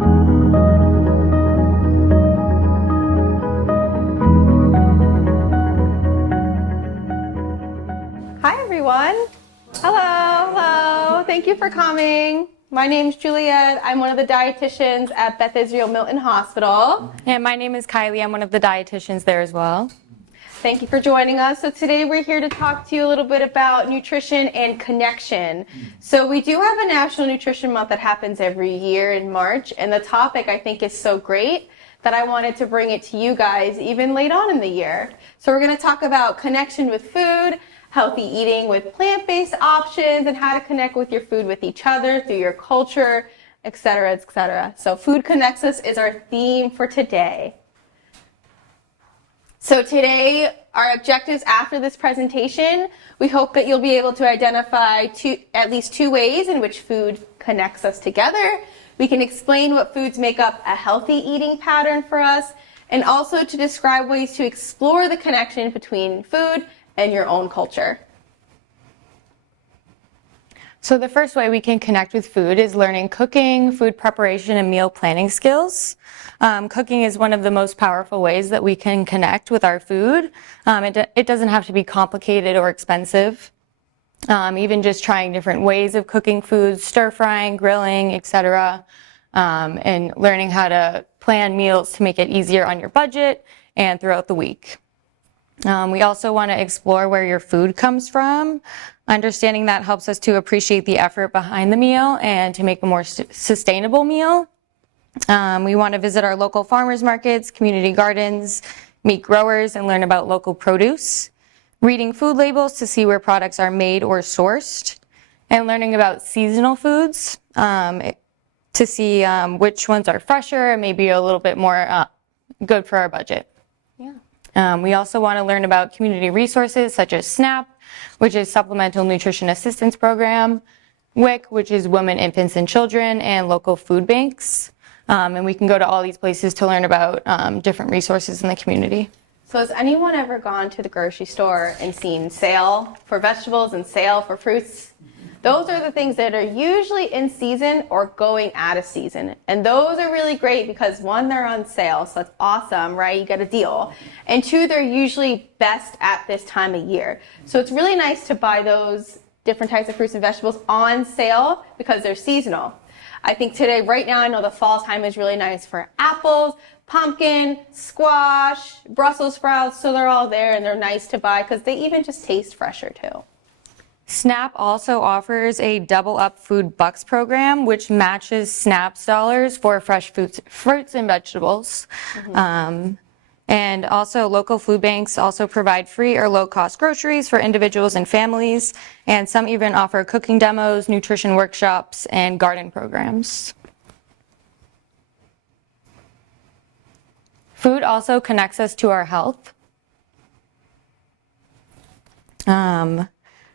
Hi everyone. Hello. Thank you for coming. My name's Juliet. I'm one of the dietitians at Beth Israel Milton Hospital. And my name is Kylie. I'm one of the dietitians there as well. Thank you for joining us. So today we're here to talk to you a little bit about nutrition and connection. So we do have a National Nutrition Month that happens every year in March, and the topic I think is so great that I wanted to bring it to you guys even late on in the year. So we're going to talk about connection with food, healthy eating with plant-based options, and how to connect with your food with each other through your culture, etc., etc. So Food Connects Us is our theme for today. So today, our objectives after this presentation, we hope that you'll be able to identify at least two ways in which food connects us together. We can explain what foods make up a healthy eating pattern for us, and also to describe ways to explore the connection between food and your own culture. So the first way we can connect with food is learning cooking, food preparation, and meal planning skills. Cooking is one of the most powerful ways that we can connect with our food. It doesn't have to be complicated or expensive. Even just trying different ways of cooking foods, stir frying, grilling, etc., and learning how to plan meals to make it easier on your budget and throughout the week. We also want to explore where your food comes from. Understanding that helps us to appreciate the effort behind the meal and to make a more sustainable meal. We want to visit our local farmers markets, community gardens, meet growers, and learn about local produce. Reading food labels to see where products are made or sourced, and learning about seasonal foods to see which ones are fresher and maybe a little bit more good for our budget. We also want to learn about community resources such as SNAP, which is Supplemental Nutrition Assistance Program, WIC, which is Women, Infants, and Children, and local food banks. And we can go to all these places to learn about different resources in the community. So has anyone ever gone to the grocery store and seen sale for vegetables and sale for fruits? Those are the things that are usually in season or going out of season. And those are really great because one, they're on sale, so that's awesome, right? You get a deal. And two, they're usually best at this time of year. So it's really nice to buy those different types of fruits and vegetables on sale because they're seasonal. I think today, right now, I know the fall time is really nice for apples, pumpkin, squash, Brussels sprouts, so they're all there and they're nice to buy because they even just taste fresher too. SNAP also offers a Double Up Food Bucks program, which matches SNAP's dollars for fresh fruits and vegetables. And also local food banks also provide free or low-cost groceries for individuals and families, and some even offer cooking demos, nutrition workshops, and garden programs. Food also connects us to our health.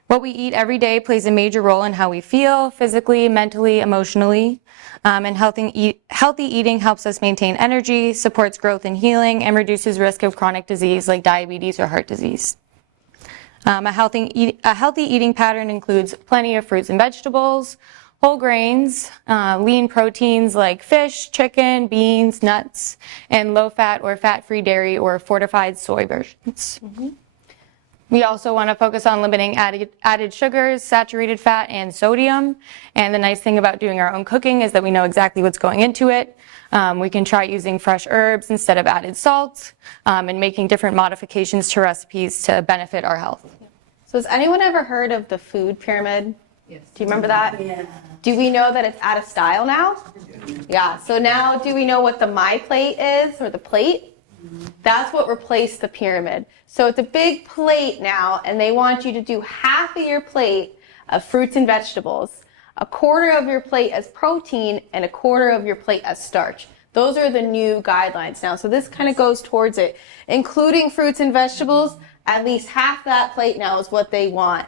What we eat every day plays a major role in how we feel physically, mentally, emotionally. And healthy eating helps us maintain energy, supports growth and healing, and reduces risk of chronic disease like diabetes or heart disease. A healthy eating pattern includes plenty of fruits and vegetables, whole grains, lean proteins like fish, chicken, beans, nuts, and low-fat or fat-free dairy or fortified soy versions. We also want to focus on limiting added sugars, saturated fat, and sodium. And the nice thing about doing our own cooking is that we know exactly what's going into it. We can try using fresh herbs instead of added salt, and making different modifications to recipes to benefit our health. So has anyone ever heard of the food pyramid? Yes. Do you remember that? Yeah. Do we know that it's out of style now? Yeah. So now do we know what the My Plate is, or the plate? That's what replaced the pyramid. So it's a big plate now, and they want you to do half of your plate of fruits and vegetables, a quarter of your plate as protein, and a quarter of your plate as starch. Those are the new guidelines now. So this kind of goes towards it. Including fruits and vegetables, at least half that plate now is what they want,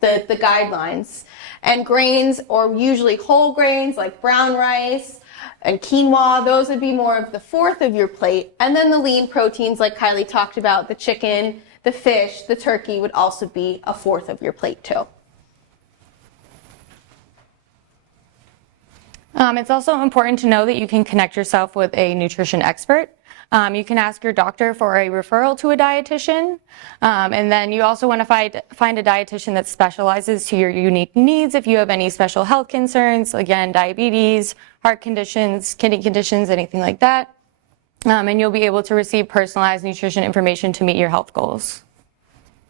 the guidelines. And grains, or usually whole grains like brown rice and quinoa, those would be more of the fourth of your plate. And then the lean proteins, like Kylie talked about, the chicken, the fish, the turkey, would also be a fourth of your plate too. It's also important to know that you can connect yourself with a nutrition expert. You can ask your doctor for a referral to a dietitian. And then you also want to find a dietitian that specializes to your unique needs if you have any special health concerns, again, diabetes, heart conditions, kidney conditions, anything like that. And you'll be able to receive personalized nutrition information to meet your health goals.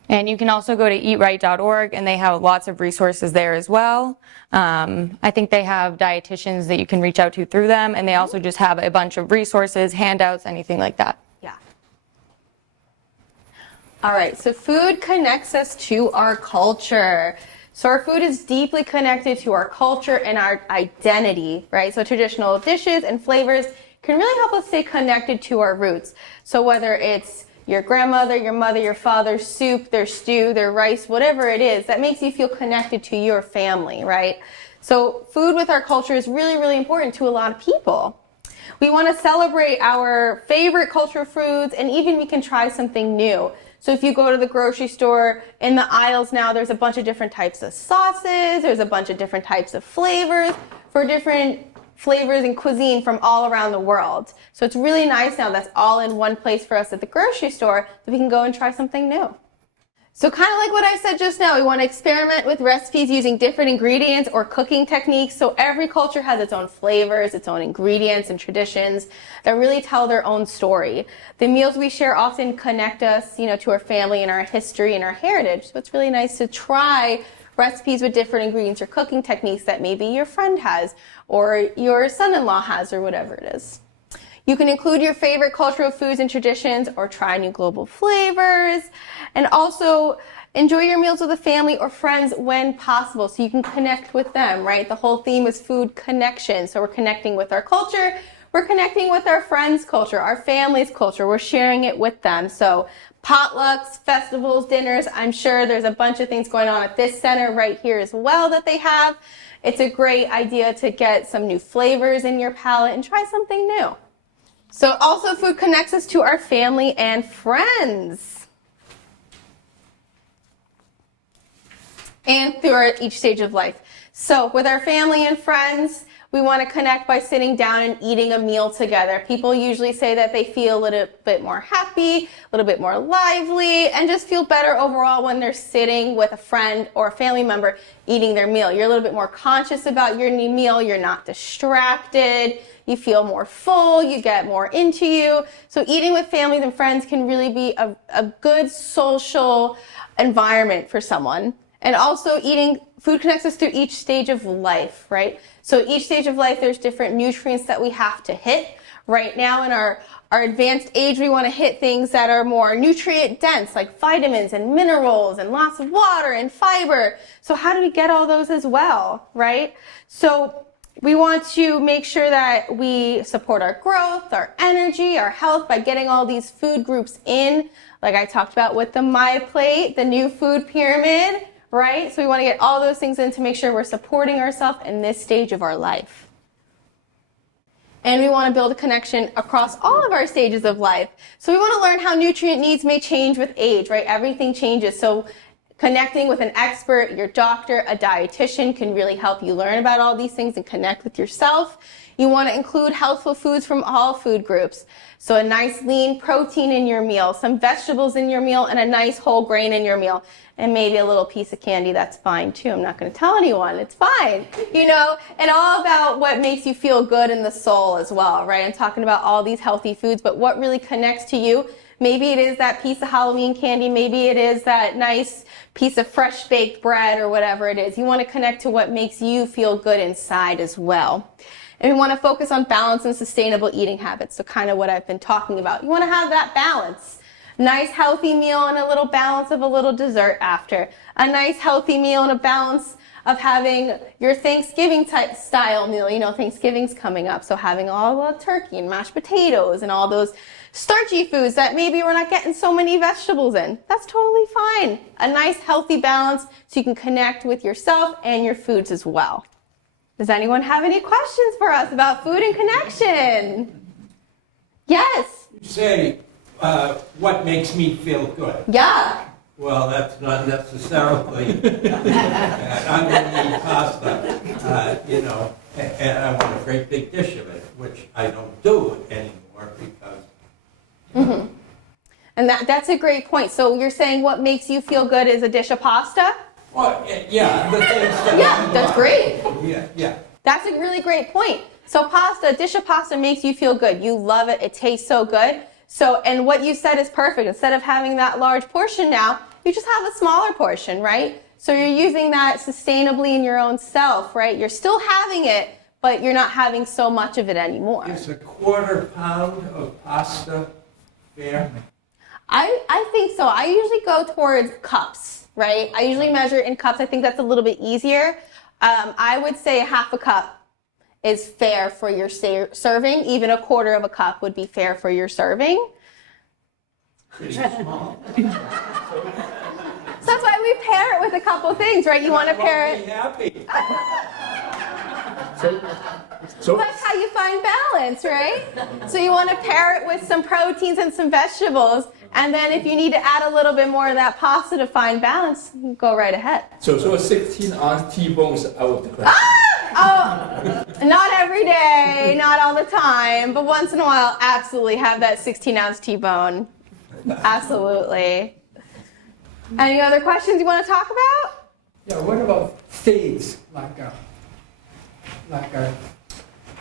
And you can also go to eatright.org, and they have lots of resources there as well. I think they have dietitians that you can reach out to through them, and they also just have a bunch of resources, handouts, anything like that. Yeah. All right, so food connects us to our culture. So our food is deeply connected to our culture and our identity, right? So traditional dishes and flavors can really help us stay connected to our roots. So whether it's your grandmother, your mother, your father's soup, their stew, their rice, whatever it is, that makes you feel connected to your family, right? So food with our culture is really, really important to a lot of people. We want to celebrate our favorite cultural foods, and even we can try something new. So if you go to the grocery store, in the aisles now, there's a bunch of different types of sauces, there's a bunch of different types of flavors for different flavors and cuisine from all around the world. So it's really nice now that's all in one place for us at the grocery store that we can go and try something new. So kind of like what I said just now, we want to experiment with recipes using different ingredients or cooking techniques. So every culture has its own flavors, its own ingredients and traditions that really tell their own story. The meals we share often connect us, to our family and our history and our heritage. So it's really nice to try recipes with different ingredients or cooking techniques that maybe your friend has or your son-in-law has or whatever it is. You can include your favorite cultural foods and traditions or try new global flavors, and also enjoy your meals with a family or friends when possible so you can connect with them, right? The whole theme is food connection. So we're connecting with our culture, we're connecting with our friends' culture, our family's culture, we're sharing it with them. So potlucks, festivals, dinners, I'm sure there's a bunch of things going on at this center right here as well that they have. It's a great idea to get some new flavors in your palate and try something new. So also food connects us to our family and friends. And through each stage of life. So with our family and friends, we want to connect by sitting down and eating a meal together. People usually say that they feel a little bit more happy, a little bit more lively, and just feel better overall when they're sitting with a friend or a family member eating their meal. You're a little bit more conscious about your new meal. You're not distracted. You feel more full. You get more into you. So eating with families and friends can really be a good social environment for someone. And also food connects us through each stage of life, right? So each stage of life, there's different nutrients that we have to hit. Right now in our advanced age, we want to hit things that are more nutrient dense, like vitamins and minerals and lots of water and fiber. So how do we get all those as well, right? So we want to make sure that we support our growth, our energy, our health by getting all these food groups in, like I talked about with the My Plate, the new food pyramid, right? So we want to get all those things in to make sure we're supporting ourselves in this stage of our life. And we want to build a connection across all of our stages of life. So we want to learn how nutrient needs may change with age, right? Everything changes. So connecting with an expert, your doctor, a dietitian can really help you learn about all these things and connect with yourself. You want to include healthful foods from all food groups. So a nice lean protein in your meal, some vegetables in your meal, and a nice whole grain in your meal. And maybe a little piece of candy, that's fine too. I'm not going to tell anyone, it's fine. And all about what makes you feel good in the soul as well, right? I'm talking about all these healthy foods, but what really connects to you? Maybe it is that piece of Halloween candy, maybe it is that nice piece of fresh baked bread or whatever it is. You want to connect to what makes you feel good inside as well. And we want to focus on balance and sustainable eating habits. So kind of what I've been talking about. You want to have that balance. Nice healthy meal and a little balance of a little dessert after. A nice healthy meal and a balance of having your Thanksgiving type style meal. Thanksgiving's coming up. So having all the turkey and mashed potatoes and all those starchy foods that maybe we're not getting so many vegetables in. That's totally fine. A nice healthy balance so you can connect with yourself and your foods as well. Does anyone have any questions for us about food and connection? Yes? Say, what makes me feel good? Yeah. Well, that's not necessarily, I'm gonna eat pasta, you know, and I want a great big dish of it, which I don't do anymore because. And that's a great point. So you're saying what makes you feel good is a dish of pasta? Well, yeah, the things that. Yeah, that's great. Yeah. That's a really great point. So pasta, a dish of pasta makes you feel good. You love it. It tastes so good. So, and what you said is perfect. Instead of having that large portion now, you just have a smaller portion, right? So you're using that sustainably in your own self, right? You're still having it, but you're not having so much of it anymore. Is a quarter pound of pasta fair? I think so. I usually go towards cups, right? I usually measure in cups. I think that's a little bit easier. I would say half a cup is fair for your serving. Even a quarter of a cup would be fair for your serving. Pretty small. So that's why we pair it with a couple things, right? You want to pair I won't be it. happy. So That's how you find balance, right? So you want to pair it with some proteins and some vegetables. And then if you need to add a little bit more of that pasta to find balance, go right ahead. so 16-ounce T-bone is out of the question. Oh, not every day, not all the time, but once in a while, absolutely have that 16-ounce T-bone. Absolutely. Any other questions you want to talk about? Yeah, what about seeds, like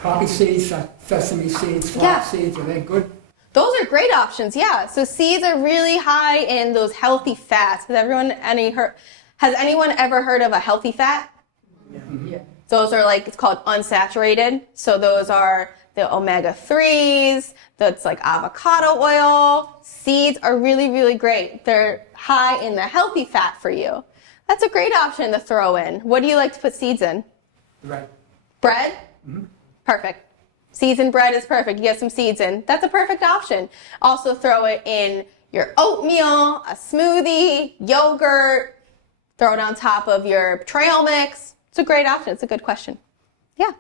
poppy seeds, sesame seeds, Yeah. flax seeds, are they good? Those are great options, yeah. So seeds are really high in those healthy fats. Has anyone ever heard of a healthy fat? Yeah. Those are it's called unsaturated. So those are the omega-3s, that's like avocado oil. Seeds are really, really great. They're high in the healthy fat for you. That's a great option to throw in. What do you like to put seeds in? Right. Bread? Perfect. Seasoned bread is perfect. You get some seeds in. That's a perfect option. Also throw it in your oatmeal, a smoothie, yogurt. Throw it on top of your trail mix. It's a great option. It's a good question. Yeah.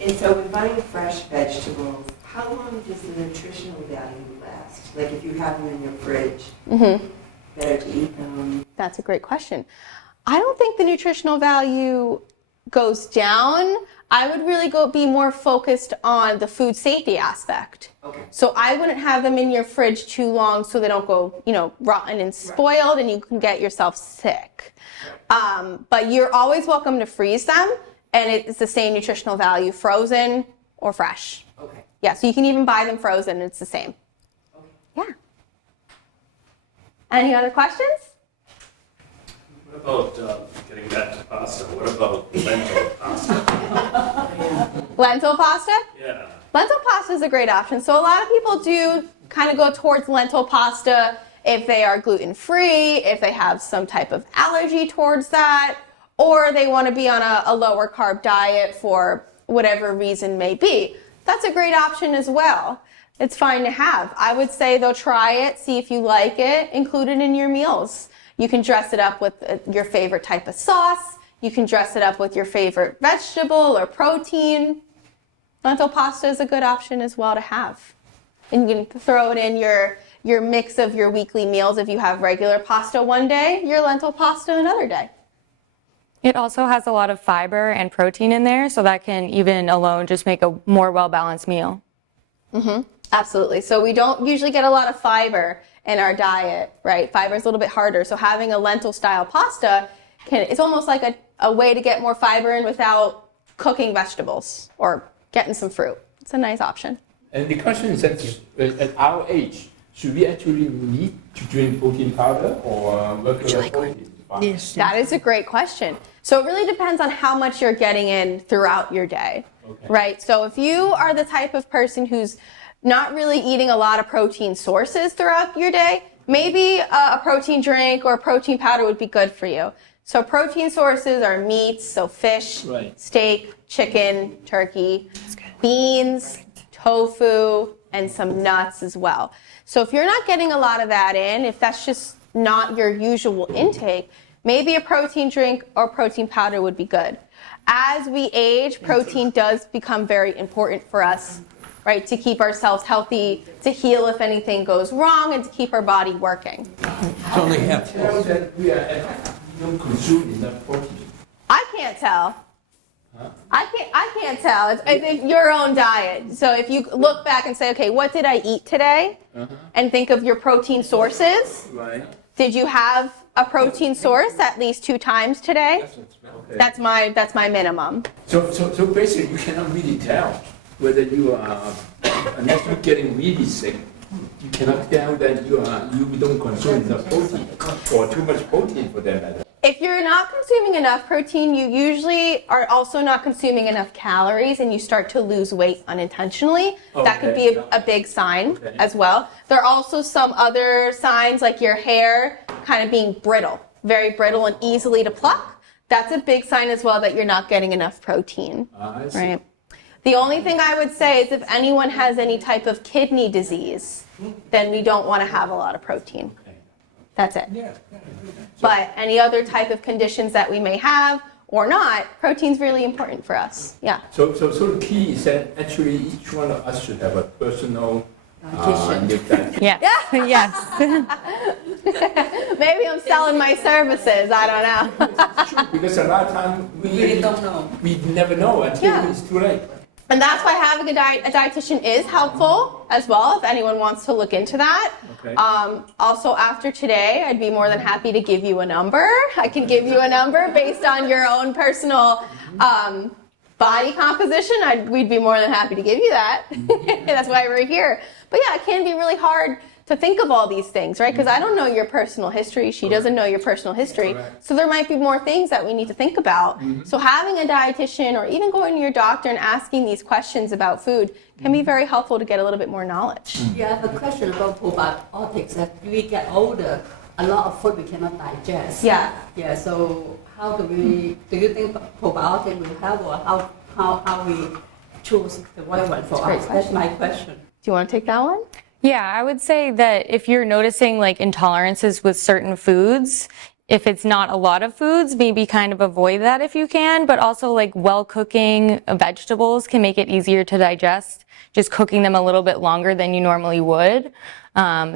And so when buying fresh vegetables, how long does the nutritional value last? Like if you have them in your fridge, better to eat them? That's a great question. I don't think the nutritional value goes down. I would really be more focused on the food safety aspect. Okay. So I wouldn't have them in your fridge too long so they don't go, rotten and spoiled and you can get yourself sick. But you're always welcome to freeze them, and it's the same nutritional value, frozen or fresh. Okay. Yeah, so you can even buy them frozen. It's the same. Okay. Yeah. Any other questions? What about, getting back to pasta, what about lentil pasta? Lentil pasta? Yeah. Lentil pasta is a great option. So a lot of people do kind of go towards lentil pasta if they are gluten-free, if they have some type of allergy towards that, or they want to be on a lower carb diet for whatever reason may be. That's a great option as well. It's fine to have. I would say though, try it, see if you like it, include it in your meals. You can dress it up with your favorite type of sauce. You can dress it up with your favorite vegetable or protein. Lentil pasta is a good option as well to have. And you can throw it in your mix of your weekly meals. If you have regular pasta one day, your lentil pasta another day. It also has a lot of fiber and protein in there, so that can even alone just make a more well-balanced meal. Absolutely. So we don't usually get a lot of fiber in our diet, right? Fiber is a little bit harder. So having a lentil style pasta it's almost like a way to get more fiber in without cooking vegetables or getting some fruit. It's a nice option. And the question is that at our age, should we actually need to drink protein powder or regular protein? Yes. That is a great question. So it really depends on how much you're getting in throughout your day, right? So if you are the type of person who's not really eating a lot of protein sources throughout your day, maybe a protein drink or a protein powder would be good for you. So protein sources are meats, so fish, steak, chicken, turkey, beans, tofu, and some nuts as well. So if you're not getting a lot of that in, if that's just not your usual intake, maybe a protein drink or protein powder would be good. As we age, protein does become very important for us right? To keep ourselves healthy, to heal if anything goes wrong, and to keep our body working. It's only half Tell full. that we are don't consume enough protein. I can't tell. I can't tell. It's your own diet. So if you look back and say, okay, what did I eat today? And think of your protein sources. Right. Did you have a protein source at least 2 times today? Okay. That's my minimum. So basically, you cannot really tell whether you are, unless you're getting really sick, you cannot tell that you don't consume enough protein or too much protein for that matter. If you're not consuming enough protein, you usually are also not consuming enough calories and you start to lose weight unintentionally. That could be a big sign as well. There are also some other signs like your hair kind of being brittle, very brittle and easily to pluck. That's a big sign as well that you're not getting enough protein, I see. right? The only thing I would say is if anyone has any type of kidney disease, then we don't want to have a lot of protein. That's it. Yeah. But any other type of conditions that we may have or not, protein's really important for us. Yeah. So the key is that actually each one of us should have a personal nutrition. Yes. Yes. Maybe I'm selling my services. I don't know. Because a lot of times we really don't know. We never know until Yeah. it's too late. And that's why having a dietitian is helpful as well if anyone wants to look into that. Okay. Also, after today, I'd be more than happy to give you a number. I can give you a number based on your own personal body composition. We'd be more than happy to give you that. That's why we're here. But yeah, it can be really hard to think of all these things, right? Because I don't know your personal history. She doesn't know your personal history. Correct. So there might be more things that we need to think about. So having a dietitian or even going to your doctor and asking these questions about food can be very helpful to get a little bit more knowledge. Yeah, I have a question about probiotics. As we get older, a lot of food we cannot digest. Yeah. Yeah, so how do you think probiotic will help, or how we choose the right one for great us? That's my question. Do you want to take that one? Yeah, I would say that if you're noticing like intolerances with certain foods, if it's not a lot of foods, maybe kind of avoid that if you can, but also like well cooking vegetables can make it easier to digest, just cooking them a little bit longer than you normally would.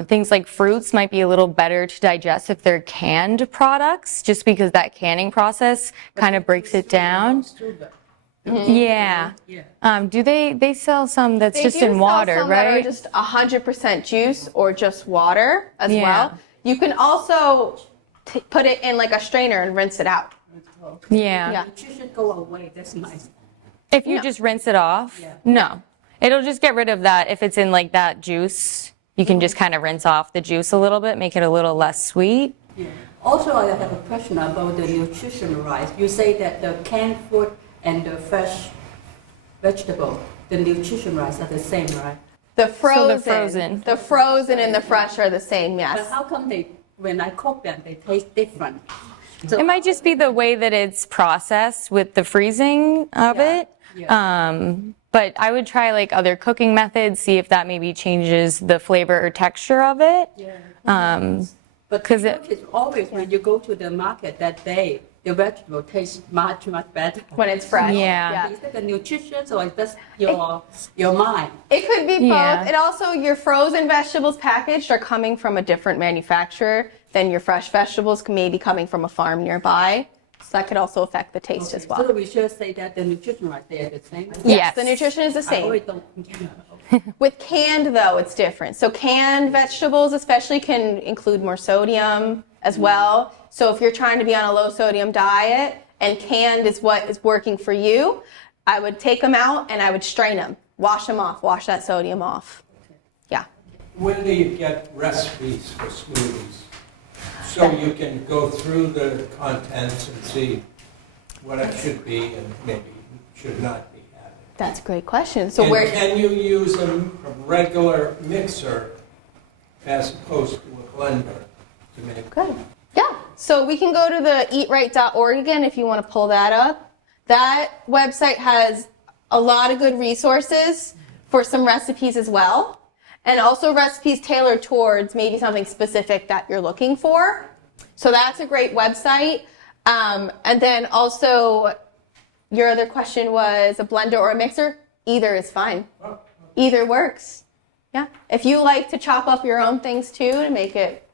Things like fruits might be a little better to digest if they're canned products, just because that canning process kind of breaks it down. Yeah. Do they sell some that's They just do in sell water, some that are right? just 100% juice or just water as Yeah. well. You can also put it in like a strainer and rinse it out. Yeah. Yeah. Nutrition go away. That's nice. If you No. just rinse it off, Yeah. no. It'll just get rid of that. If it's in like that juice, you can just kind of rinse off the juice a little bit, make it a little less sweet. Yeah. Also, I have a question about the nutrition rice. You say that the canned food and the fresh vegetable, the nutrition rice are the same, right? The frozen, frozen. the frozen and the fresh are the same, But yes. how come when I cook them, they taste different? So It might just be the way that it's processed with the freezing of Yeah. it. Yeah. But I would try like other cooking methods, see if that maybe changes the flavor or texture of it. But 'cause the it- truth is always when you go to the market that day, the vegetable tastes much better. When it's fresh. Yeah. Is it the nutrition or is just your mind? It could be both. Yeah. It also, your frozen vegetables packaged are coming from a different manufacturer than your fresh vegetables may be coming from a farm nearby. So that could also affect the taste as well. So we should say that the nutrition right there is the same. Yes, Yes. the nutrition is the I same. always don't. With canned, though, it's different. So canned vegetables especially can include more sodium as well. So if you're trying to be on a low sodium diet and canned is what is working for you, I would take them out and I would strain them, wash them off, wash that sodium off. Yeah. When do you get recipes for smoothies? So you can go through the contents and see what it should be and maybe should not be added. That's a great question. So And where can you use a regular mixer as opposed to a blender to make? Good. Yeah. So we can go to the eatright.org again if you want to pull that up. That website has a lot of good resources for some recipes as well. And also recipes tailored towards maybe something specific that you're looking for. So that's a great website. And then also, your other question was a blender or a mixer? Either is fine. Oh, Either works. Yeah. If you like to chop up your own things too to make it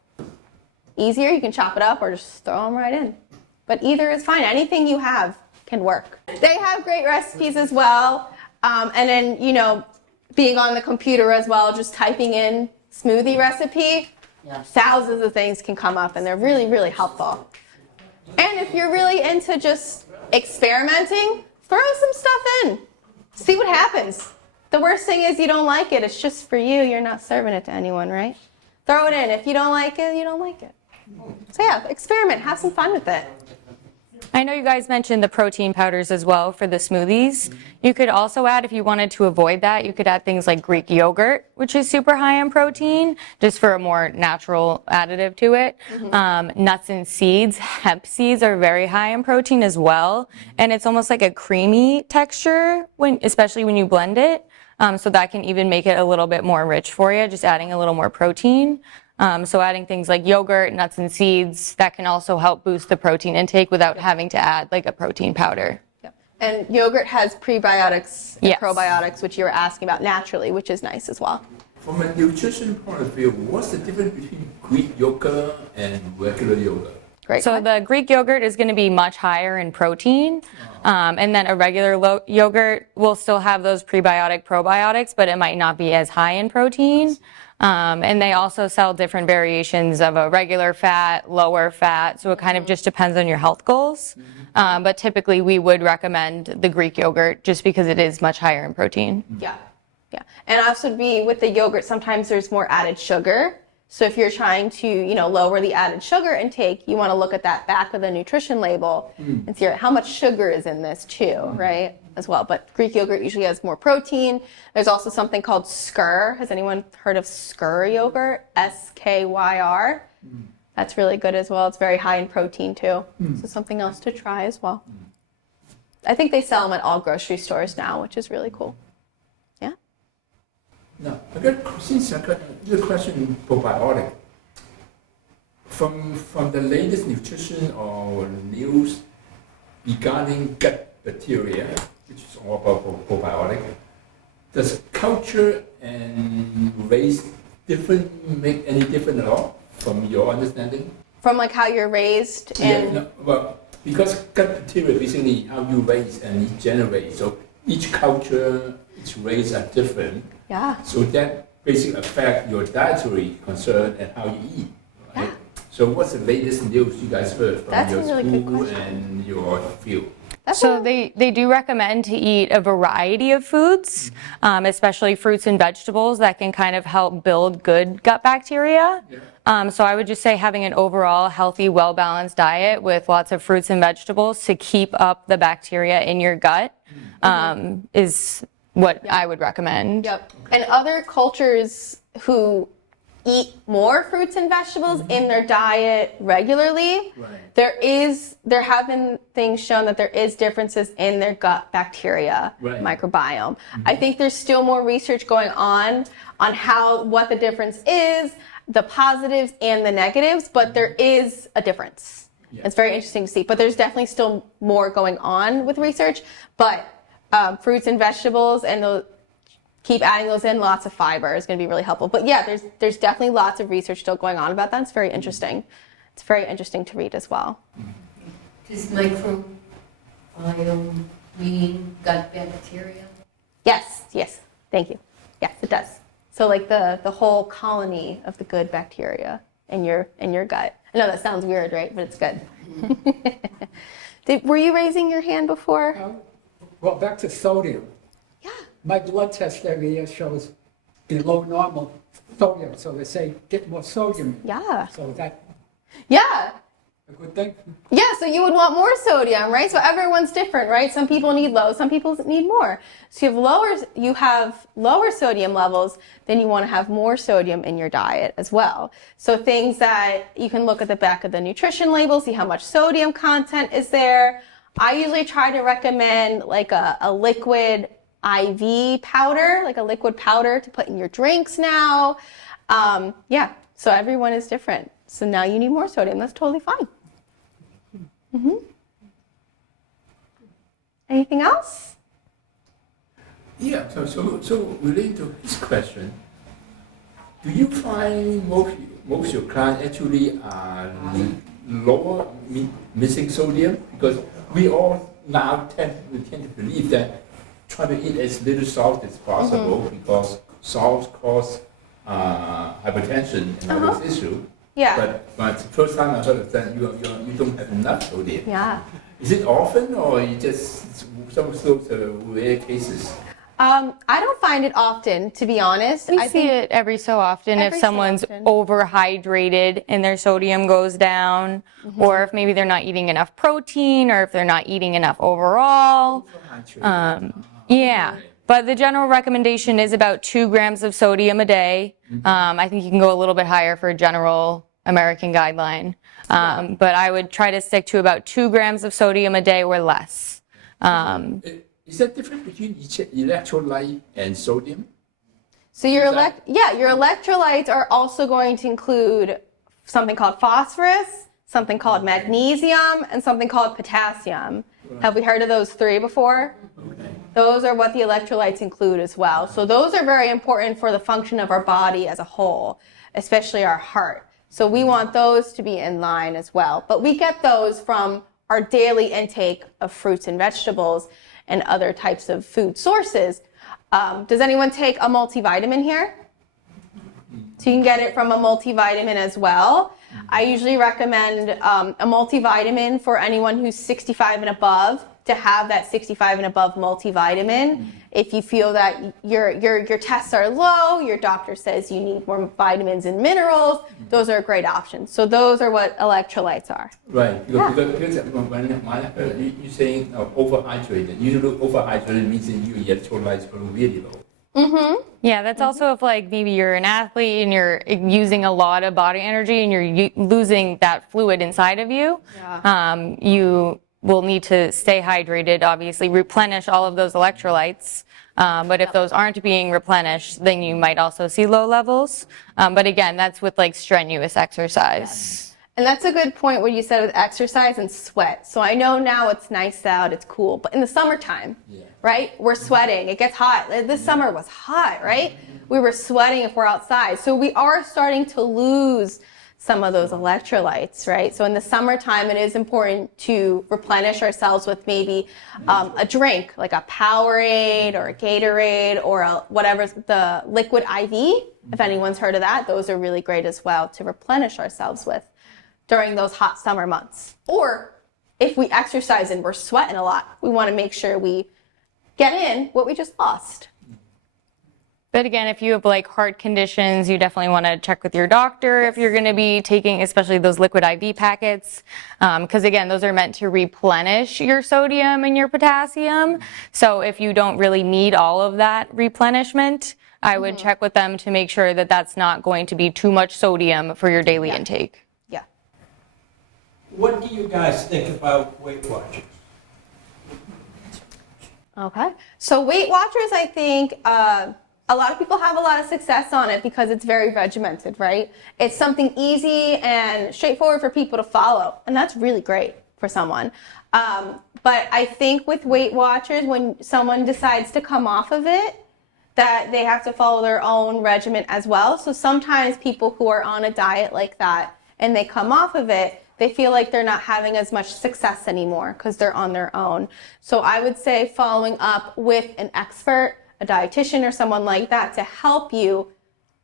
easier, you can chop it up or just throw them right in. But either is fine. Anything you have can work. They have great recipes as well. And then, you know, being on the computer as well, just typing in smoothie recipe, thousands of things can come up and they're really, really helpful. And if you're really into just experimenting, throw some stuff in. See what happens. The worst thing is you don't like it. It's just for you. You're not serving it to anyone, right? Throw it in. If you don't like it, you don't like it. So yeah, experiment. Have some fun with it. I know you guys mentioned the protein powders as well for the smoothies. You could also add, if you wanted to avoid that, you could add things like Greek yogurt, which is super high in protein, just for a more natural additive to it. Nuts and seeds, hemp seeds are very high in protein as well. And it's almost like a creamy texture, especially when you blend it. So that can even make it a little bit more rich for you, just adding a little more protein. So adding things like yogurt, nuts and seeds, that can also help boost the protein intake without having to add like a protein powder. Yep. And yogurt has prebiotics and Yes. probiotics, which you were asking about naturally, which is nice as well. From a nutrition point of view, what's the difference between Greek yogurt and regular yogurt? Great. So the Greek yogurt is going to be much higher in protein. And then a regular yogurt will still have those prebiotic, probiotics, but it might not be as high in protein. And they also sell different variations of a regular fat, lower fat, so it kind of just depends on your health goals. But typically we would recommend the Greek yogurt just because it is much higher in protein. Yeah. Yeah. And also with the yogurt, sometimes there's more added sugar. So if you're trying to, you know, lower the added sugar intake, you want to look at that back of the nutrition label and see how much sugar is in this too, right? As well. But Greek yogurt usually has more protein. There's also something called skyr. Has anyone heard of skyr yogurt? SKYR. That's really good as well. It's very high in protein too. So something else to try as well. I think they sell them at all grocery stores now, which is really cool. Yeah. Now, I got the question probiotic. From the latest nutrition or news regarding gut bacteria, which is all about probiotic, does culture and race make any difference at all from your understanding? From like how you're raised and Yeah, no, well, because gut bacteria basically how you raise and it generates. So each culture, each race are different. yeah. So that basically affect your dietary concern and how you eat. Right? Yeah. So what's the latest news you guys heard from That's a your really good school question. and your field? So they do recommend to eat a variety of foods, especially fruits and vegetables that can kind of help build good gut bacteria. So I would just say having an overall healthy, well-balanced diet with lots of fruits and vegetables to keep up the bacteria in your gut is what I would recommend. Yep. And other cultures who eat more fruits and vegetables in their diet regularly, Right. there have been things shown that there is differences in their gut bacteria Right. microbiome. I think there's still more research going on what the difference is, the positives and the negatives, but there is a difference. Yeah. It's very interesting to see, but there's definitely still more going on with research, but fruits and vegetables and keep adding those in. Lots of fiber is going to be really helpful. But yeah, there's definitely lots of research still going on about that. It's very interesting. It's very interesting to read as well. Does microbiome mean gut bacteria? Yes, thank you. Yes, it does. So like the whole colony of the good bacteria in your gut. I know that sounds weird, right? But it's good. Were you raising your hand before? Well, back to sodium. Yeah. My blood test every year shows below normal sodium, so they say get more sodium. Yeah. So is that Yeah. a good thing? Yeah, so you would want more sodium, right? So everyone's different, right? Some people need low, some people need more. So you have lower sodium levels, then you want to have more sodium in your diet as well. So things that you can look at the back of the nutrition label, see how much sodium content is there. I usually try to recommend like a liquid IV powder, like a liquid powder to put in your drinks now. Yeah, so everyone is different. So now you need more sodium. That's totally fine. Anything else? Yeah, so related to his question, do you find most your clients actually are lower missing sodium? Because we all now tend to believe that try to eat as little salt as possible because salt causes hypertension and other issues. Yeah. But the first time I heard of that, you don't have enough sodium. Yeah. Is it often or you just some of those rare cases? I don't find it often, to be honest. We I see think it every so often if Every so someone's often. overhydrated and their sodium goes down, or if maybe they're not eating enough protein, or if they're not eating enough overall. Yeah, but the general recommendation is about 2 grams of sodium a day. I think you can go a little bit higher for a general American guideline, but I would try to stick to about 2 grams of sodium a day or less. Is that different between electrolyte and sodium? so. Your electrolytes are also going to include something called phosphorus, something called magnesium, and something called potassium. Have we heard of those 3 before? Okay. Those are what the electrolytes include as well. So those are very important for the function of our body as a whole, especially our heart. So we want those to be in line as well. But we get those from our daily intake of fruits and vegetables and other types of food sources. Does anyone take a multivitamin here? So you can get it from a multivitamin as well. I usually recommend a multivitamin for anyone who's 65 and above to have that 65 and above multivitamin. If you feel that your tests are low, your doctor says you need more vitamins and minerals, those are great options. So those are what electrolytes are. Right, because when you're saying overhydrated, usually overhydrated means that your electrolytes are really low. Yeah, that's also if like maybe you're an athlete and you're using a lot of body energy and you're losing that fluid inside of you. You will need to stay hydrated, obviously replenish all of those electrolytes. But if those aren't being replenished, then you might also see low levels. But again, that's with like strenuous exercise. And that's a good point what you said with exercise and sweat. So I know now it's nice out, it's cool, but in the summertime, right? We're sweating, it gets hot. This summer was hot, right? We were sweating if we're outside. So we are starting to lose some of those electrolytes, right? So in the summertime, it is important to replenish ourselves with maybe a drink, like a Powerade or a Gatorade or whatever the liquid IV, if anyone's heard of that. Those are really great as well to replenish ourselves with during those hot summer months. Or if we exercise and we're sweating a lot, we want to make sure we get in what we just lost. But again, if you have like heart conditions, you definitely want to check with your doctor if you're going to be taking, especially those liquid IV packets. Because again, those are meant to replenish your sodium and your potassium. So if you don't really need all of that replenishment, I would check with them to make sure that that's not going to be too much sodium for your daily intake. Yeah. What do you guys think about Weight Watchers? Okay. So Weight Watchers, I think, a lot of people have a lot of success on it because it's very regimented, right? It's something easy and straightforward for people to follow, and that's really great for someone. But I think with Weight Watchers, when someone decides to come off of it, that they have to follow their own regimen as well. So sometimes people who are on a diet like that and they come off of it, they feel like they're not having as much success anymore because they're on their own. So I would say following up with an expert, a dietitian or someone like that to help you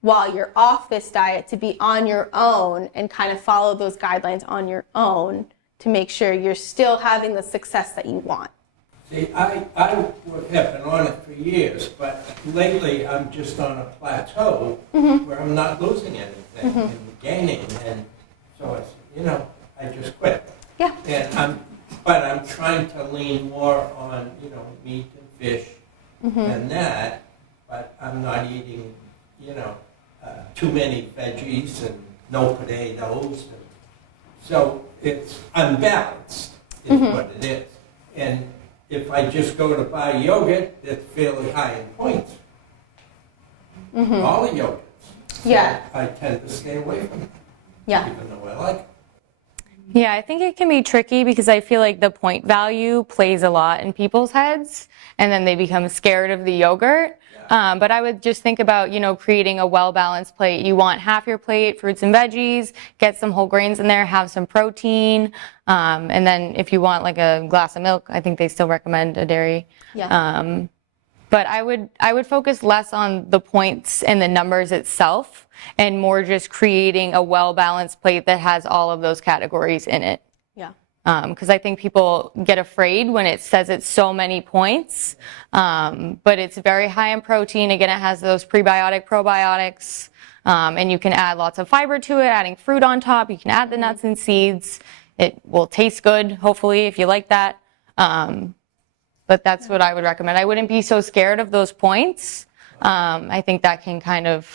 while you're off this diet to be on your own and kind of follow those guidelines on your own to make sure you're still having the success that you want. See, I have been on it for years, but lately I'm just on a plateau where I'm not losing anything and gaining, and so I just quit. Yeah. And I'm trying to lean more on meat and fish and that, but I'm not eating too many veggies and no potatoes, and so it's unbalanced is what it is. And if I just go to buy yogurt, it's fairly high in points. All the yogurts. So Yeah. I tend to stay away from it. Yeah. Even though I like it. Yeah, I think it can be tricky because I feel like the point value plays a lot in people's heads and then they become scared of the yogurt. But I would just think about, creating a well-balanced plate. You want half your plate fruits and veggies, get some whole grains in there, have some protein. And then if you want like a glass of milk, I think they still recommend a dairy. Yeah. But I would focus less on the points and the numbers itself and more just creating a well-balanced plate that has all of those categories in it. Yeah. Because I think people get afraid when it says it's so many points, but it's very high in protein. Again, it has those prebiotic, probiotics, and you can add lots of fiber to it, adding fruit on top. You can add the nuts and seeds. It will taste good, hopefully, if you like that. But that's what I would recommend. I wouldn't be so scared of those points. I think that can kind of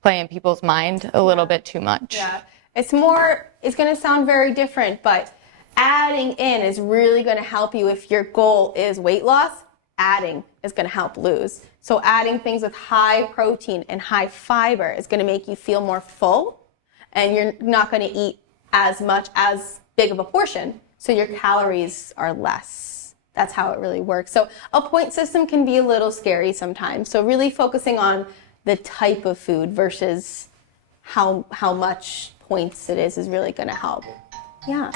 play in people's mind a little bit too much. Yeah. It's going to sound very different, but adding in is really going to help you if your goal is weight loss. Adding is going to help lose. So adding things with high protein and high fiber is going to make you feel more full, and you're not going to eat as big of a portion, so your calories are less. That's how it really works. So a point system can be a little scary sometimes. So really focusing on the type of food versus how much points it is really going to help. Yeah.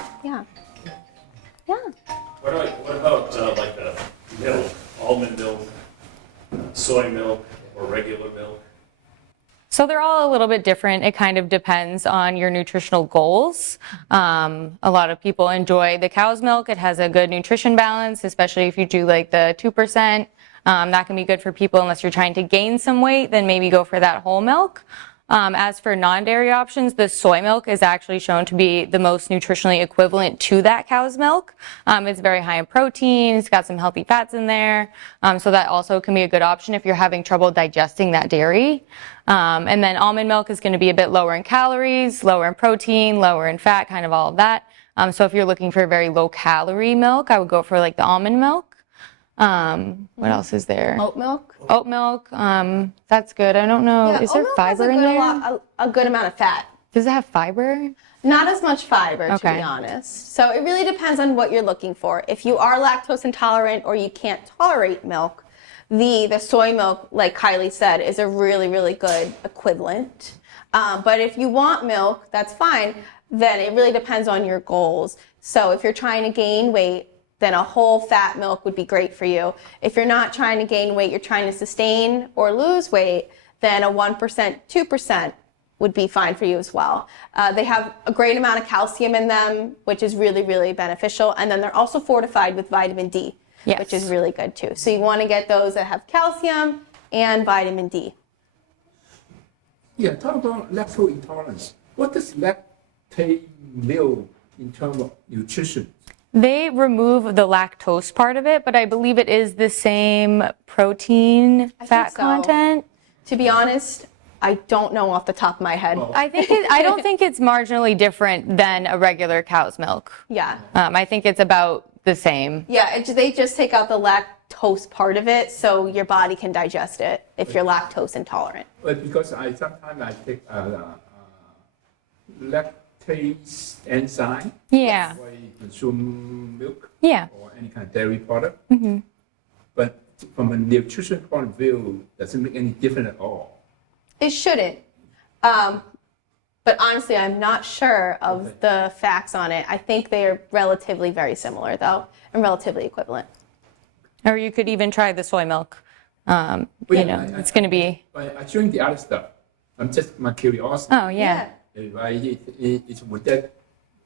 What about like milk, almond milk, soy milk, or regular milk? So they're all a little bit different. It kind of depends on your nutritional goals. A lot of people enjoy the cow's milk. It has a good nutrition balance, especially if you do like the 2%. That can be good for people unless you're trying to gain some weight, then maybe go for that whole milk. As for non-dairy options, the soy milk is actually shown to be the most nutritionally equivalent to that cow's milk. It's very high in protein. It's got some healthy fats in there. So that also can be a good option if you're having trouble digesting that dairy. And then almond milk is going to be a bit lower in calories, lower in protein, lower in fat, kind of all of that. So if you're looking for a very low calorie milk, I would go for like the almond milk. What else is there? Oat milk. Oat milk. That's good. I don't know. Is there fiber in there? A good amount of fat. Does it have fiber? Not as much fiber, to Okay. be honest. So it really depends on what you're looking for. If you are lactose intolerant or you can't tolerate milk, the soy milk, like Kylie said, is a really, really good equivalent. But if you want milk, that's fine. Then it really depends on your goals. So if you're trying to gain weight, then a whole fat milk would be great for you. If you're not trying to gain weight, you're trying to sustain or lose weight, then a 1%, 2% would be fine for you as well. They have a great amount of calcium in them, which is really, really beneficial. And then they're also fortified with vitamin D, Yes. which is really good too. So you want to get those that have calcium and vitamin D. Yeah, talk about lactose intolerance. What does lactate milk in terms of nutrition? They remove the lactose part of it, but I believe it is the same protein, I fat think so. content. To be honest, I don't know off the top of my head. I don't think it's marginally different than a regular cow's milk. Yeah. I think it's about the same. Yeah, they just take out the lactose part of it so your body can digest it if you're lactose intolerant. But because sometimes I take lactase enzyme Yeah. when I consume milk Yeah. or any kind of dairy product. But from a nutrition point of view, does it make any difference at all? It shouldn't. But honestly, I'm not sure of the facts on it. I think they are relatively very similar, though, and relatively equivalent. Or you could even try the soy milk. It's going to be. But I drink the other stuff. I'm just my curiosity. Oh, yeah. If I eat, would that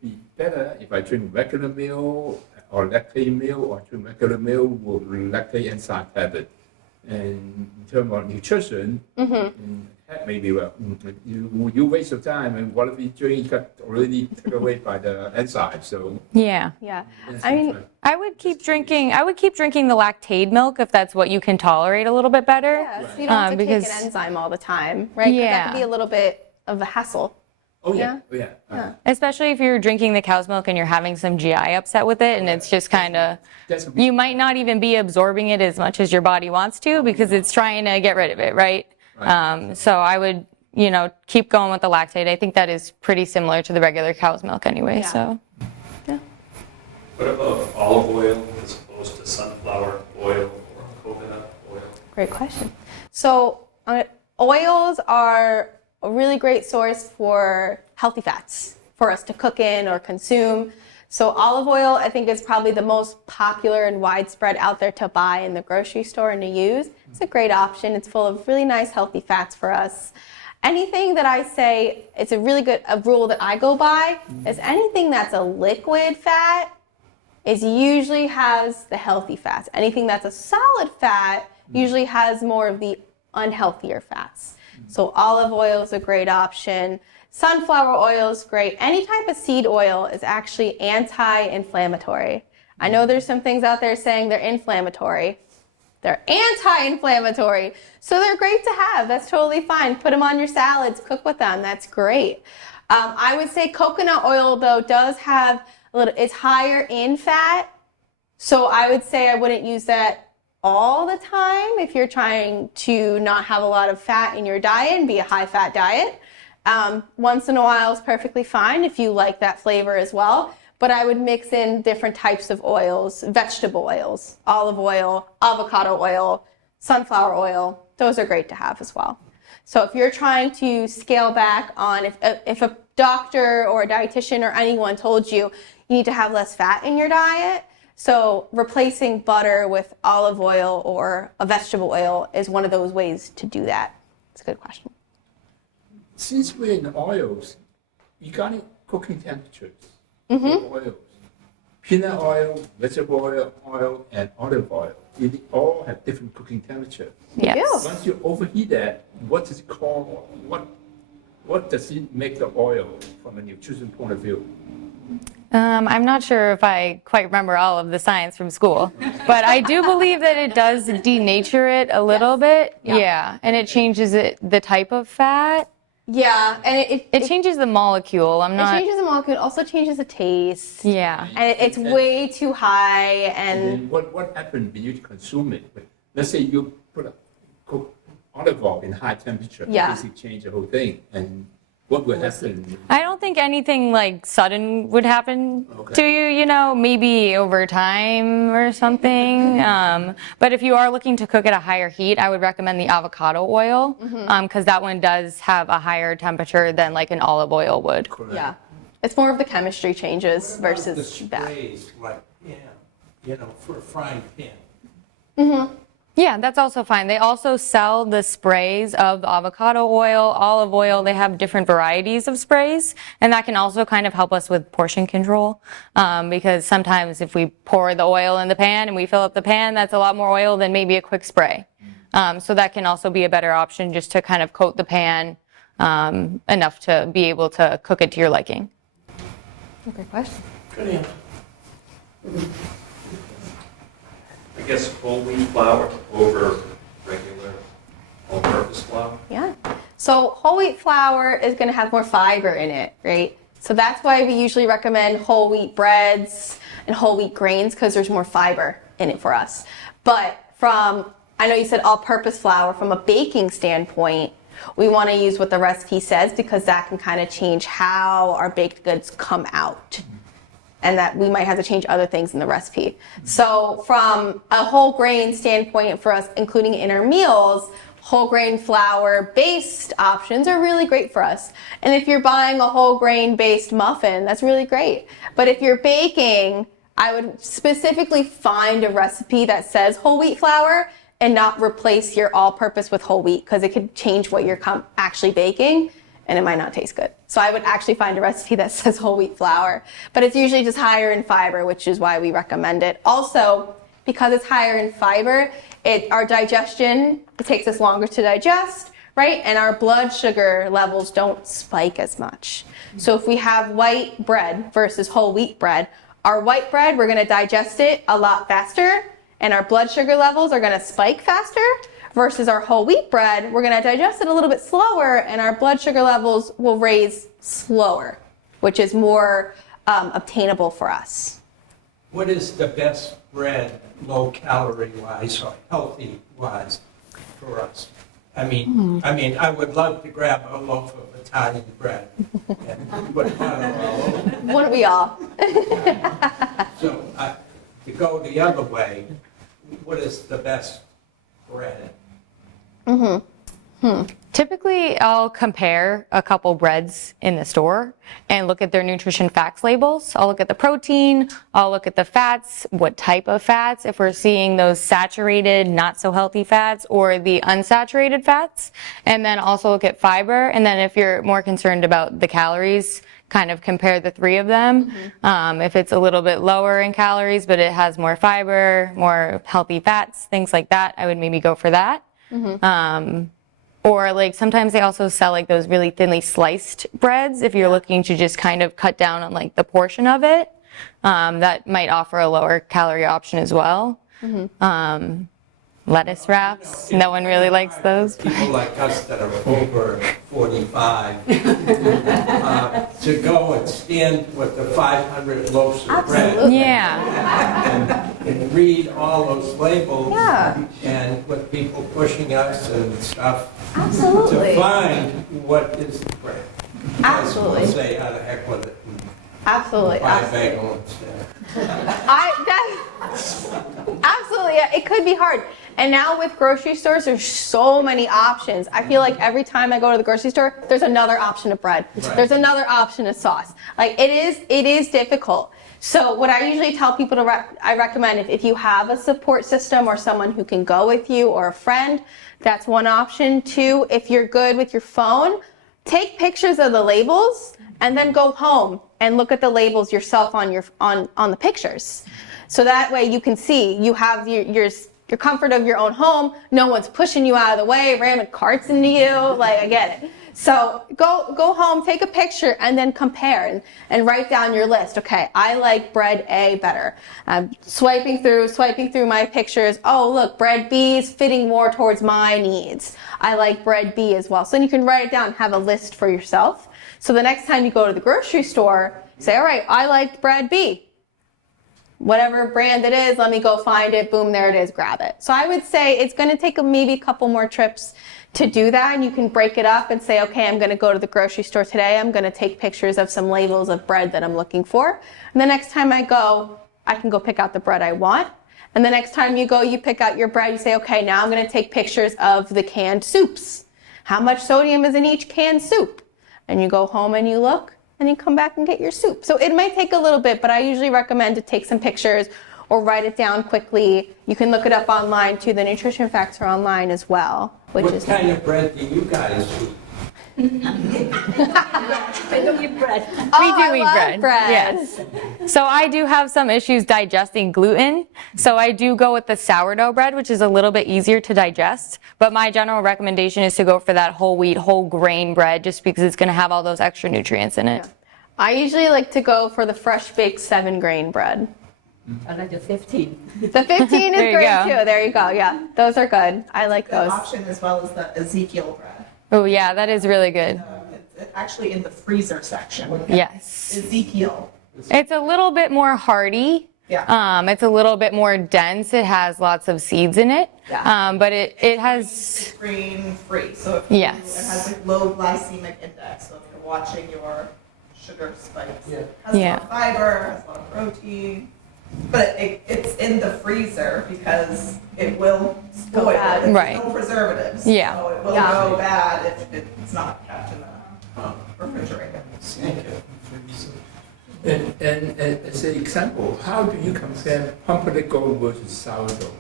be better if I drink regular milk or lactate milk, or drink regular milk with lactate enzyme tablet? And in terms of nutrition, that may be well. You waste your time, and whatever you drink got already taken away by the enzyme. So Yeah. Yeah. that's I mean, different. I would keep drinking the lactate milk if that's what you can tolerate a little bit better. yeah, so you don't have to because- take an enzyme all the time, right? 'Cause that Yeah. could be a little bit of a hassle. Oh yeah, Especially if you're drinking the cow's milk and you're having some GI upset with it, and it's just kind of, That's you might not even be absorbing it as much as your body wants to because it's trying to get rid of it, right? So I would, keep going with the lactate. I think that is pretty similar to the regular cow's milk anyway. Yeah. So What about olive oil as opposed to sunflower oil or coconut oil? Great question. So oils are a really great source for healthy fats for us to cook in or consume. So olive oil, I think, is probably the most popular and widespread out there to buy in the grocery store and to use. It's a great option. It's full of really nice, healthy fats for us. Anything that I say, it's a really good a rule that I go by, is anything that's a liquid fat is usually has the healthy fats. Anything that's a solid fat usually has more of the unhealthier fats. So olive oil is a great option. Sunflower oil is great. Any type of seed oil is actually anti-inflammatory. I know there's some things out there saying they're inflammatory. They're anti-inflammatory. So they're great to have. That's totally fine. Put them on your salads, cook with them. That's great. I would say coconut oil, though, does have a little, it's higher in fat. So I would say I wouldn't use that all the time if you're trying to not have a lot of fat in your diet and be a high-fat diet. Once in a while is perfectly fine if you like that flavor as well. But I would mix in different types of oils, vegetable oils, olive oil, avocado oil, sunflower oil. Those are great to have as well. So if you're trying to scale back on, if a doctor or a dietitian or anyone told you you need to have less fat in your diet, so replacing butter with olive oil or a vegetable oil is one of those ways to do that. It's a good question. Since we're in oils, you got any cooking temperatures for oils? Peanut oil, vegetable oil, and olive oil. They all have different cooking temperature. Yes. Once you overheat that, what is it called? What does it make the oil from a nutrition point of view? I'm not sure if I quite remember all of the science from school, but I do believe that it does denature it a little bit. Yeah. And it changes the type of fat. Yeah, and It changes the molecule. it changes the molecule. It also changes the taste. Yeah. And it's way too high. And And then what happens when you consume it? Let's say you put cook olive oil in high temperature, Yeah. basically change the whole thing. And what will happen? I don't think anything like sudden would happen to you, maybe over time or something. But if you are looking to cook at a higher heat, I would recommend the avocado oil because that one does have a higher temperature than like an olive oil would. Correct. yeah, it's more of the chemistry changes What about versus the that. sprays, like, for a frying pan? Yeah, that's also fine. They also sell the sprays of avocado oil, olive oil. They have different varieties of sprays, and that can also kind of help us with portion control because sometimes if we pour the oil in the pan and we fill up the pan, that's a lot more oil than maybe a quick spray. So that can also be a better option just to kind of coat the pan enough to be able to cook it to your liking. Great question. Good answer. I guess whole wheat flour over regular all-purpose flour? Yeah. So whole wheat flour is going to have more fiber in it, right? So that's why we usually recommend whole wheat breads and whole wheat grains because there's more fiber in it for us. But I know you said all-purpose flour, from a baking standpoint, we want to use what the recipe says because that can kind of change how our baked goods come out. And that we might have to change other things in the recipe. So from a whole grain standpoint for us, including in our meals, whole grain flour based options are really great for us. And if you're buying a whole grain based muffin, that's really great. But if you're baking, I would specifically find a recipe that says whole wheat flour and not replace your all-purpose with whole wheat because it could change what you're actually baking. And it might not taste good. So I would actually find a recipe that says whole wheat flour, but it's usually just higher in fiber, which is why we recommend it. Also, because it's higher in fiber, our digestion, it takes us longer to digest, right? And our blood sugar levels don't spike as much. So if we have white bread versus whole wheat bread, our white bread, we're gonna digest it a lot faster, and our blood sugar levels are gonna spike faster. Versus our whole wheat bread, we're gonna digest it a little bit slower and our blood sugar levels will raise slower, which is more obtainable for us. What is the best bread, low calorie wise or healthy wise for us? I mean, I would love to grab a loaf of Italian bread and put butter all over it. Wouldn't we all? So, to go the other way, what is the best bread? Typically, I'll compare a couple breads in the store and look at their nutrition facts labels. I'll look at the protein, I'll look at the fats, what type of fats, if we're seeing those saturated, not so healthy fats, or the unsaturated fats, and then also look at fiber. And then if you're more concerned about the calories, kind of compare the three of them. If it's a little bit lower in calories, but it has more fiber, more healthy fats, things like that, I would maybe go for that. Or like sometimes they also sell like those really thinly sliced breads if you're looking to just kind of cut down on like the portion of it. That might offer a lower calorie option as well. Lettuce wraps, no one really likes those. People like us that are over 45, to go and stand with the 500 loaves of bread. Yeah, And read all those labels. Yeah. And with people pushing us and stuff. Absolutely. To find what is the bread. Absolutely. We'll say, how the heck with it. And Absolutely. buy a bagel instead. Absolutely, yeah, it could be hard. And now with grocery stores, there's so many options. I feel like every time I go to the grocery store, there's another option of bread. Right. There's another option of sauce. Like it is difficult. So what I usually tell people I recommend if you have a support system or someone who can go with you or a friend, that's one option. Two, if you're good with your phone, take pictures of the labels and then go home and look at the labels yourself on the pictures. So that way you can see, you have your comfort of your own home, no one's pushing you out of the way, ramming carts into you, like I get it. So go home, take a picture, and then compare and write down your list. Okay, I like bread A better. I'm swiping through my pictures. Oh, look, bread B is fitting more towards my needs. I like bread B as well. So then you can write it down, have a list for yourself. So the next time you go to the grocery store, say, all right, I like bread B. Whatever brand it is, let me go find it. Boom, there it is, grab it. So I would say it's going to take maybe a couple more trips to do that, and you can break it up and say, okay, I'm going to go to the grocery store today. I'm going to take pictures of some labels of bread that I'm looking for. And the next time I go, I can go pick out the bread I want. And the next time you go, you pick out your bread, you say, okay, now I'm going to take pictures of the canned soups. How much sodium is in each canned soup? And you go home and you look, and you come back and get your soup. So it might take a little bit, but I usually recommend to take some pictures or write it down quickly. You can look it up online too. The nutrition facts are online as well. What kind of bread do you guys eat? we do eat bread. Yes. So I do have some issues digesting gluten. So I do go with the sourdough bread, which is a little bit easier to digest. But my general recommendation is to go for that whole wheat, whole grain bread, just because it's going to have all those extra nutrients in it. Yeah. I usually like to go for the fresh baked 7-grain bread. I like the 15. The 15 is There you great go. too. There you go. Yeah, those are good. I like Good those. option as well as the Ezekiel bread. Oh yeah, that is really good. It's actually in the freezer section. Yes. Ezekiel. It's a little bit more hearty. Yeah. It's a little bit more dense. It has lots of seeds in it. Yeah. But it has, It's grain free, so if Yes. it has like low glycemic index. So if you're watching your sugar spikes, it has Yeah. a lot of fiber, has a lot of protein. But it's in the freezer because it will spoil. bad. There's Right. no preservatives. Yeah. So it will Yeah. go bad if it's not kept in the refrigerator. Thank you. And as an example, how do you compare pumpernickel versus sourdough?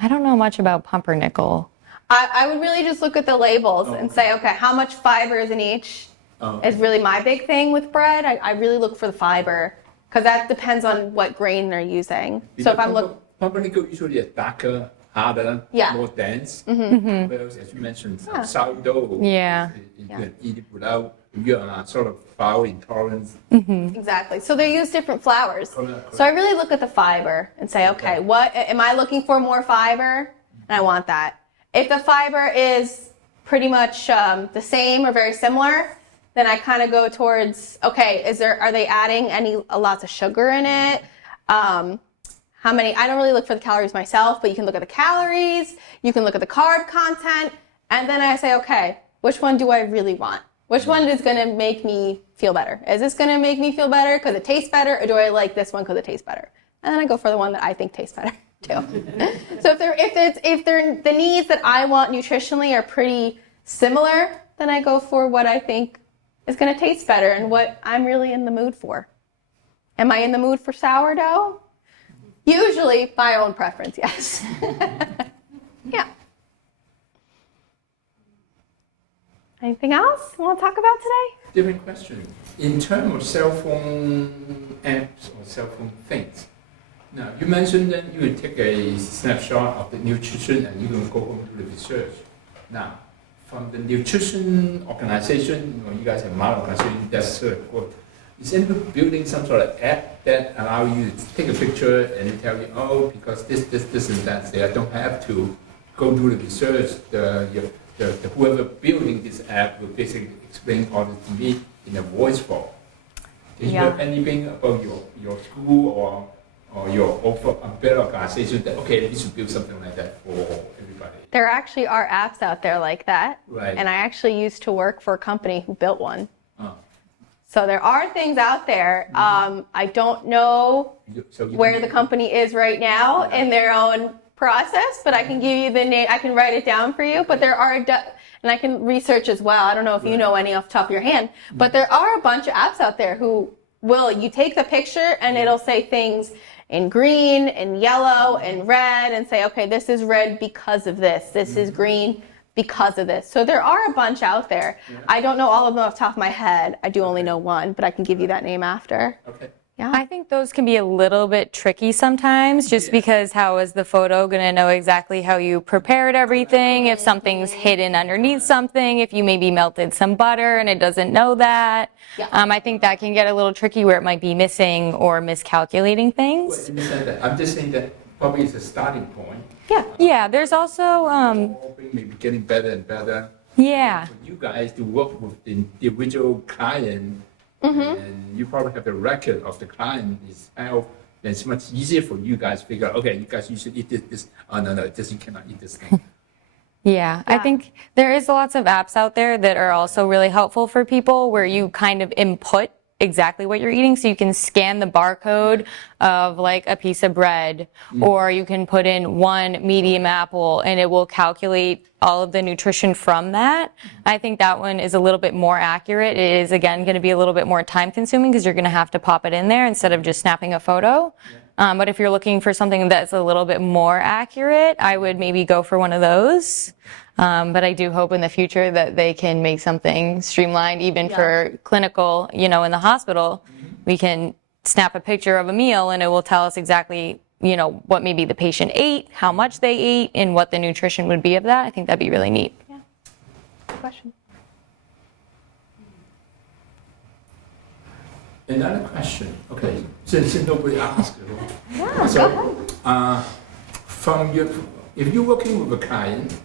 I don't know much about pumpernickel. I would really just look at the labels and say, okay, how much fiber is in each? Is really my big thing with bread. I really look for the fiber because that depends on what grain they're using. So if I'm looking, Pumpernickel usually is darker, harder, Yeah. more dense. Whereas, as you mentioned, sourdough, Yeah. you can eat it without, you are sort of flour intolerant. exactly. So they use different flours. Correct. So I really look at the fiber and say, okay, what am I looking for? More fiber, and I want that. If the fiber is pretty much the same or very similar, then I kind of go towards, okay, are they adding lots of sugar in it? how many, I don't really look for the calories myself, but you can look at the calories, you can look at the carb content, and then I say, okay, which one do I really want? Which one is going to make me feel better? Is this going to make me feel better because it tastes better, or do I like this one because it tastes better? And then I go for the one that I think tastes better too. So if the needs that I want nutritionally are pretty similar, then I go for what I think is going to taste better and what I'm really in the mood for. Am I in the mood for sourdough? Usually my own preference, yes. Yeah. Anything else you want to talk about today? Different question. In terms of cell phone apps or cell phone things, now you mentioned that you would take a snapshot of the nutrition and you can go home to the research. Now, from the nutrition organization, you guys have my organization, that's quote. Is anybody building some sort of app that allow you to take a picture and it tell you, oh, because this and that, so I don't have to go do the research. The whoever building this app will basically explain all this to me in a voice form. Do you know anything about your school or your umbrella organization that, okay, we should build something like that for everybody? There actually are apps out there like that. Right. And I actually used to work for a company who built one. Oh. So there are things out there. I don't know where the company is right now in their own process, but I can give you the name. I can write it down for you. But there are, and I can research as well. I don't know if you know any off the top of your hand, but there are a bunch of apps out there who you take the picture and it'll say things in green, in yellow, in red, and say, okay, this is red because of this. This is green because of this. So there are a bunch out there. Yeah. I don't know all of them off the top of my head. I do only know one, but I can give you that name after. Okay. Yeah. I think those can be a little bit tricky sometimes, just because how is the photo going to know exactly how you prepared everything, if something's hidden underneath something, if you maybe melted some butter and it doesn't know that. Yeah. I think that can get a little tricky where it might be missing or miscalculating things. Well, I'm just saying that probably it's a starting point. Yeah. Yeah, there's also... maybe getting better and better. Yeah. For you guys to work with the individual client, and you probably have the record of the client itself, then it's much easier for you guys to figure out, okay, you guys, you should eat this. Oh, no, you cannot eat this thing. Yeah, I think there is lots of apps out there that are also really helpful for people where you kind of input exactly what you're eating. So you can scan the barcode of like a piece of bread, or you can put in one medium apple and it will calculate all of the nutrition from that. I think that one is a little bit more accurate. It is, again, going to be a little bit more time consuming because you're going to have to pop it in there instead of just snapping a photo. But if you're looking for something that's a little bit more accurate, I would maybe go for one of those. But I do hope in the future that they can make something streamlined, even for clinical, in the hospital. We can snap a picture of a meal and it will tell us exactly, what maybe the patient ate, how much they ate, and what the nutrition would be of that. I think that'd be really neat. Yeah. Good question. Another question, okay, since nobody asked. Yeah, So, go ahead. If you're working with a client,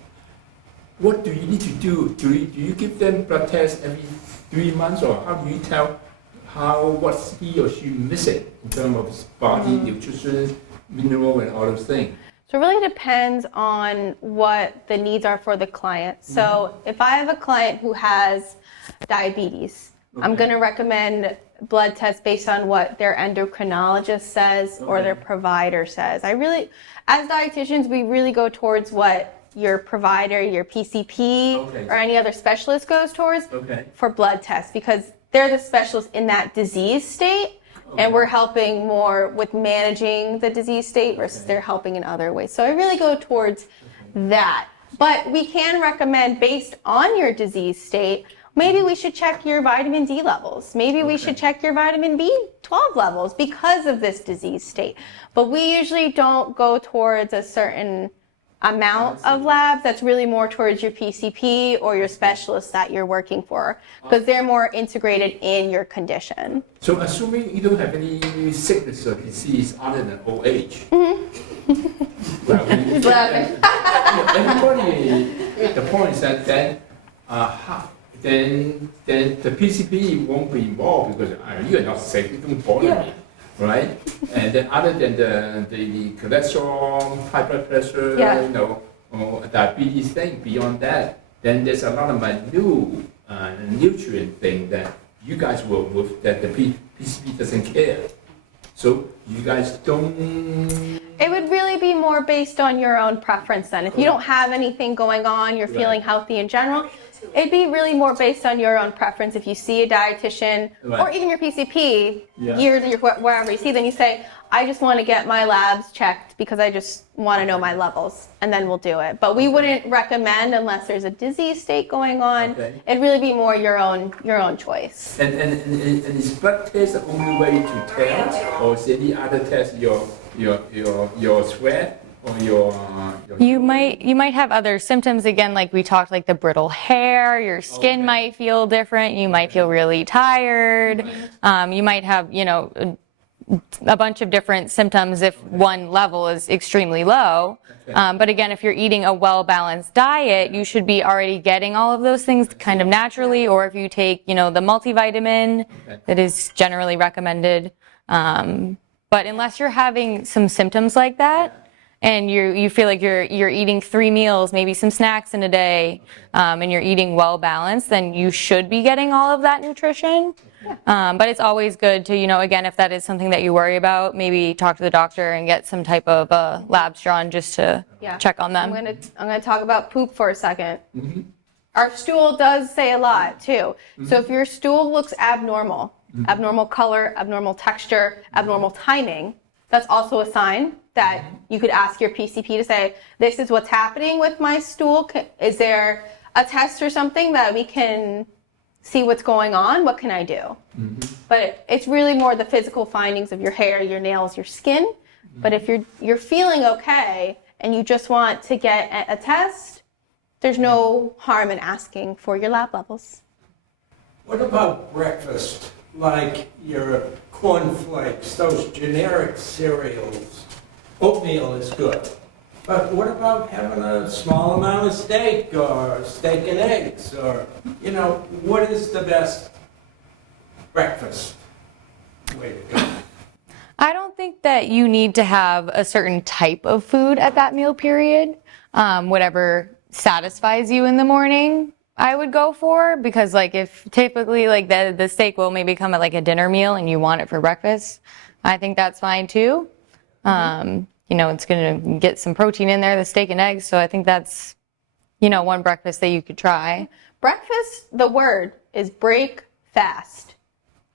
what do you need to do? Do you give them blood tests every 3 months, or how do you tell what's he or she missing in terms of his body, nutrition, mineral, and all those things? So it really depends on what the needs are for the client. So if I have a client who has diabetes, I'm going to recommend blood tests based on what their endocrinologist says or their provider says. As dietitians, we really go towards what your provider, your PCP, or any other specialist goes towards for blood tests, because they're the specialists in that disease state, and we're helping more with managing the disease state versus they're helping in other ways. So I really go towards that. But we can recommend, based on your disease state, maybe we should check your vitamin D levels. Maybe we should check your vitamin B12 levels because of this disease state. But we usually don't go towards a certain amount of labs. That's really more towards your PCP or your specialist that you're working for, because they're more integrated in your condition. So assuming you don't have any sickness or disease other than old age. Well, He's laughing. everybody, the point is that then the PCP won't be involved because you are not sick, you don't bother me. right? And then other than the cholesterol, high blood pressure, Yeah. you know, or diabetes thing, beyond that, then there's a lot of minute nutrient thing that you guys work with that the PCP doesn't care. So you guys don't. It would really be more based on your own preference then. If you don't have anything going on, you're feeling healthy in general, it'd be really more based on your own preference. If you see a dietitian or Right. even your PCP, Yeah. wherever you see, then you say, I just want to get my labs checked because I just want to know my levels, and then we'll do it. But we wouldn't recommend unless there's a disease state going on. Okay. It'd really be more your own choice. And is blood test the only way to tell, or is any other test your sweat or your You might have other symptoms again, like we talked, like the brittle hair. Your skin might feel different. You might feel really tired. You might have, a bunch of different symptoms if one level is extremely low. But again, if you're eating a well-balanced diet, you should be already getting all of those things kind of naturally. Or if you take, the multivitamin that is generally recommended. But unless you're having some symptoms like that, and you feel like you're eating 3 meals, maybe some snacks in a day, and you're eating well balanced, then you should be getting all of that nutrition. But it's always good to, again, if that is something that you worry about, maybe talk to the doctor and get some type of labs drawn just to check on them. I'm gonna talk about poop for a second. Our stool does say a lot too. So if your stool looks abnormal, abnormal color, abnormal texture, abnormal timing, that's also a sign that you could ask your PCP to say, this is what's happening with my stool. Is there a test or something that we can see what's going on? What can I do? But it's really more the physical findings of your hair, your nails, your skin. But if you're feeling okay and you just want to get a test, there's no harm in asking for your lab levels. What about breakfast? Like your cornflakes, those generic cereals. Oatmeal is good. But what about having a small amount of steak or steak and eggs? Or, what is the best breakfast way to go? I don't think that you need to have a certain type of food at that meal period. Whatever satisfies you in the morning, I would go for, because if typically the steak will maybe come at a dinner meal and you want it for breakfast, I think that's fine too. It's going to get some protein in there, the steak and eggs. So I think that's, one breakfast that you could try. Breakfast, the word is break fast.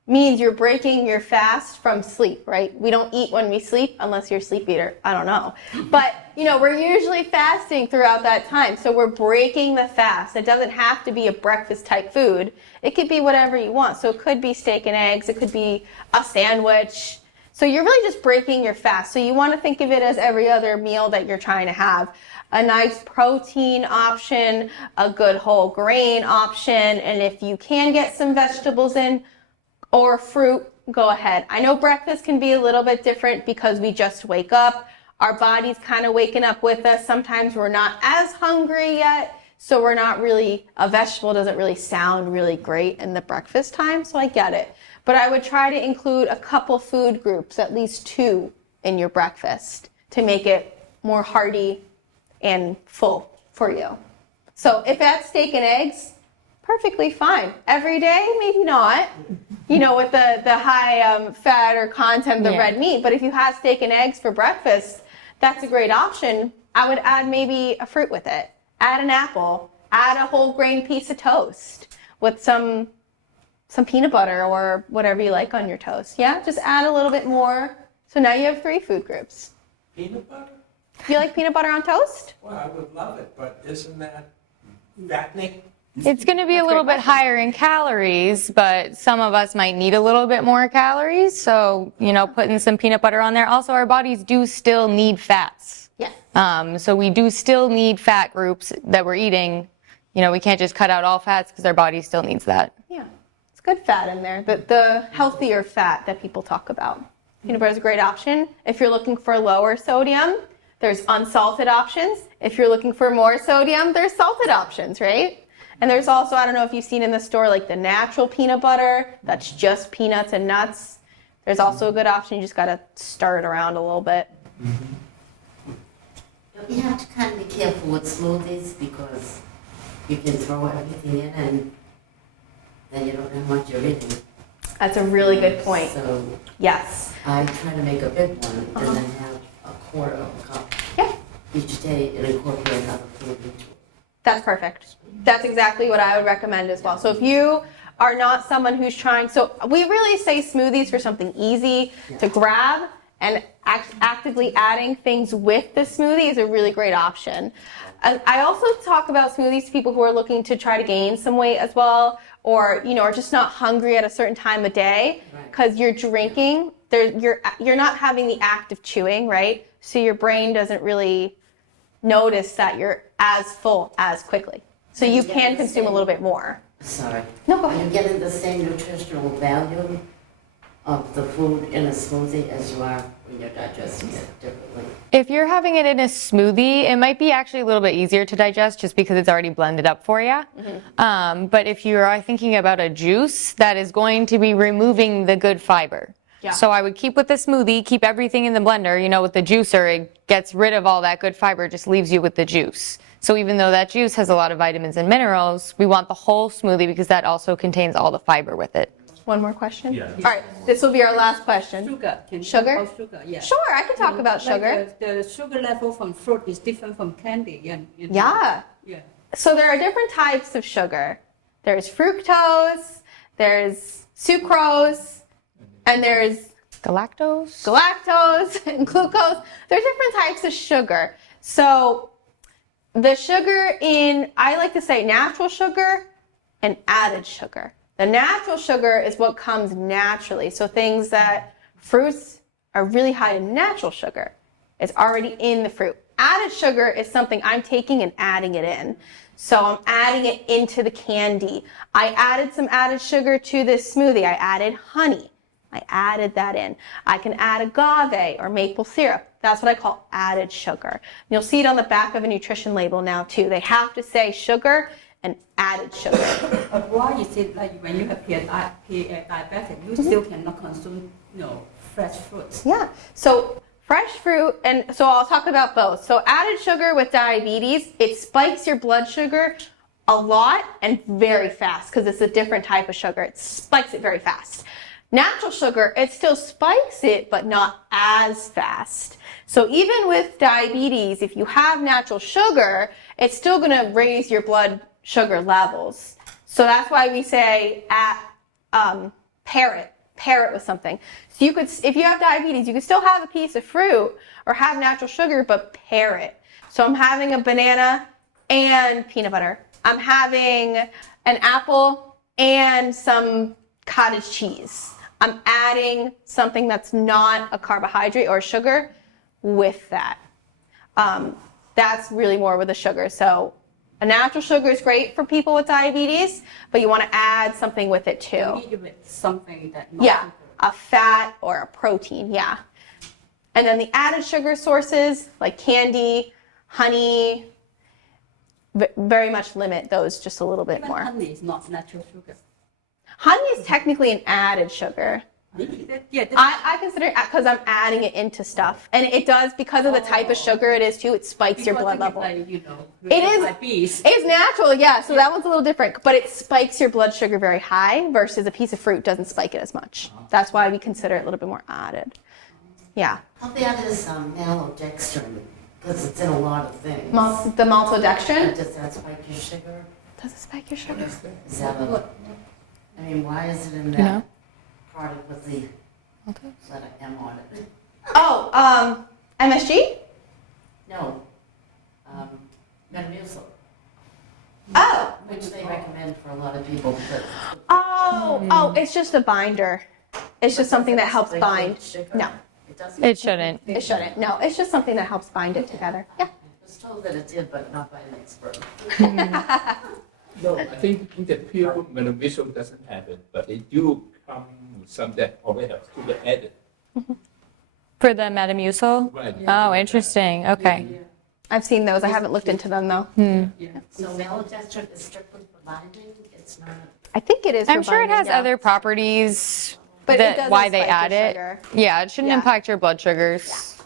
Means you're breaking your fast from sleep, right? We don't eat when we sleep unless you're a sleep eater. I don't know. But, we're usually fasting throughout that time. So we're breaking the fast. It doesn't have to be a breakfast type food. It could be whatever you want. So it could be steak and eggs. It could be a sandwich. So you're really just breaking your fast. So you want to think of it as every other meal that you're trying to have. A nice protein option, a good whole grain option, and if you can get some vegetables in or fruit, go ahead. I know breakfast can be a little bit different because we just wake up. Our body's kind of waking up with us. Sometimes we're not as hungry yet, so we're not really, a vegetable doesn't really sound really great in the breakfast time, so I get it. But I would try to include a couple food groups, at least 2 in your breakfast to make it more hearty and full for you. So if that's steak and eggs, perfectly fine. Every day, maybe not, with the high fat or content of the red meat. But if you have steak and eggs for breakfast, that's a great option. I would add maybe a fruit with it. Add an apple. Add a whole grain piece of toast with some peanut butter or whatever you like on your toast. Yeah, just add a little bit more. So now you have 3 food groups. Peanut butter? You like peanut butter on toast? Well, I would love it, but isn't that fattening? It's going to be a little bit higher in calories, but some of us might need a little bit more calories. So, putting some peanut butter on there. Also, our bodies do still need fats. Yes. So we do still need fat groups that we're eating. We can't just cut out all fats because our body still needs that. Yeah. It's good fat in there. The healthier fat that people talk about. Peanut butter is a great option. If you're looking for lower sodium, there's unsalted options. If you're looking for more sodium, there's salted options, right? And there's also, I don't know if you've seen in the store, the natural peanut butter. That's just peanuts and nuts. There's also a good option. You just got to stir it around a little bit. You have to kind of be careful with smoothies because you can throw everything in and then you don't know what you're eating. That's a really good point. So Yes. I try to make a big one and then have a quarter of a cup Yeah. each day and incorporate other food into it. That's perfect. That's exactly what I would recommend as well. So if you are not someone who's trying, so we really say smoothies for something easy to grab, and actively adding things with the smoothie is a really great option. I also talk about smoothies to people who are looking to try to gain some weight as well, or are just not hungry at a certain time of day, because you're drinking, you're not having the act of chewing, right? So your brain doesn't really notice that you're as full as quickly. So you can consume a little bit more. Sorry. No, go Are ahead. you getting the same nutritional value of the food in a smoothie as you are when you're digesting it differently? If you're having it in a smoothie, it might be actually a little bit easier to digest just because it's already blended up for you. But if you are thinking about a juice, that is going to be removing the good fiber. Yeah. So I would keep with the smoothie, keep everything in the blender. With the juicer, it gets rid of all that good fiber, just leaves you with the juice. So even though that juice has a lot of vitamins and minerals, we want the whole smoothie because that also contains all the fiber with it. One more question? Yeah. All right, this will be our last question. Sugar. Can you Sugar? talk about sugar? Yeah. Sure, I can talk about Like sugar. The sugar level from fruit is different from candy. Yeah. Yeah. So there are different types of sugar. There's fructose, there's sucrose, and there's Galactose? galactose and glucose. There's different types of sugar. So the sugar I like to say natural sugar and added sugar. The natural sugar is what comes naturally. So things that fruits are really high in natural sugar. It's already in the fruit. Added sugar is something I'm taking and adding it in. So I'm adding it into the candy. I added some added sugar to this smoothie. I added honey. I added that in. I can add agave or maple syrup. That's what I call added sugar. You'll see it on the back of a nutrition label now too. They have to say sugar and added sugar. But why is it like when you have diabetic, you still cannot consume, fresh fruits? Yeah. So fresh fruit, and so I'll talk about both. So added sugar with diabetes, it spikes your blood sugar a lot and very fast because it's a different type of sugar. It spikes it very fast. Natural sugar, it still spikes it, but not as fast. So even with diabetes, if you have natural sugar, it's still going to raise your blood sugar levels. So that's why we say pair it with something. So you could, if you have diabetes, you could still have a piece of fruit or have natural sugar, but pair it. So I'm having a banana and peanut butter. I'm having an apple and some cottage cheese. I'm adding something that's not a carbohydrate or sugar with that. That's really more with the sugar. So a natural sugar is great for people with diabetes, but you want to add something with it too. You need with something that not Yeah, sugar. a fat or a protein, yeah. And then the added sugar sources like candy, honey, very much limit those just a little bit Even more. honey is not natural sugar. Honey is technically an added sugar. Yeah, I consider it because I'm adding it into stuff. And it does, because of the type of sugar it is too, it spikes your blood level. Like, It is- diabetes. It's natural, yeah, so that one's a little different, but it spikes your blood sugar very high versus a piece of fruit doesn't spike it as much. That's why we consider it a little bit more added. Yeah. How bad is maltodextrin? Because it's in a lot of things. The maltodextrin, Does that spike your sugar? does it spike your sugar? Is that why is it in that know? product with the letter M on it? Oh, MSG? No, Metamucil, Oh, which they recommend for a lot of people because oh, it's just a binder. It's just something that helps bind. No, it doesn't. It shouldn't. it shouldn't. No, it's just something that helps bind it together. Yeah. I was told that it did, but not by an expert. No, I think in the pure Metamucil doesn't have it, but they do come with some that already have sugar added. For the Metamucil? Right. Oh, interesting. Okay. I've seen those. I haven't looked into them though. So maltodextrin is strictly for binding. It's not. I think it is. for I'm sure it binding, has yeah. other properties But it that doesn't why they spike add your it. sugar. Yeah, it shouldn't Yeah. impact your blood sugars.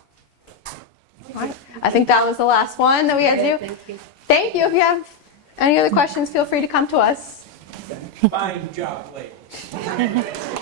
Right. I think that was the last one that we had to do. Thank you. Thank you. If you have any other questions, feel free to come to us. Fine job, ladies.